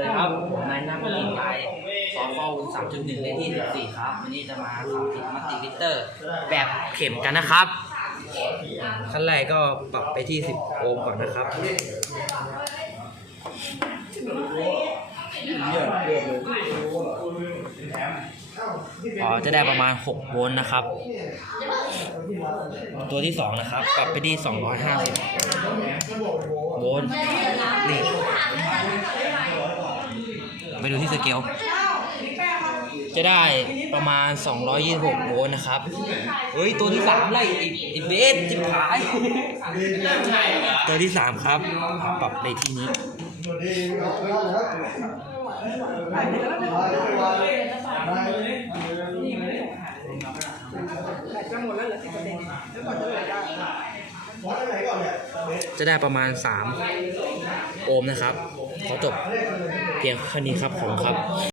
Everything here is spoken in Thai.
สดีครับผมนายน้ำมันไทยสอข้อสามจุดหนึ่งเลขที่สิบสี่ครับ วันนี้จะมาทำติดมัลติลิเตอร์ แบบเข็มกันนะครับ ขั้นแรกก็ปรับไปที่10โอห์มก่อนนะครับอ๋อจะได้ประมาณ 6 โวลต์นะครับ ตัวที่ 2 นะครับ ปรับไปที่ 250 โวลต์นี่ ไปดูที่สเกล จะได้ประมาณ 226โวลต์นะครับ เฮ้ย ตัวที่3ไล่ไอ้ไอ้เบสจิบหาย ตัวที่ 3 ครับ ปรับในที่นี้ จะได้ประมาณ 3 โอห์มนะครับ ขอจบเพียงแค่นี้ครับผมครับ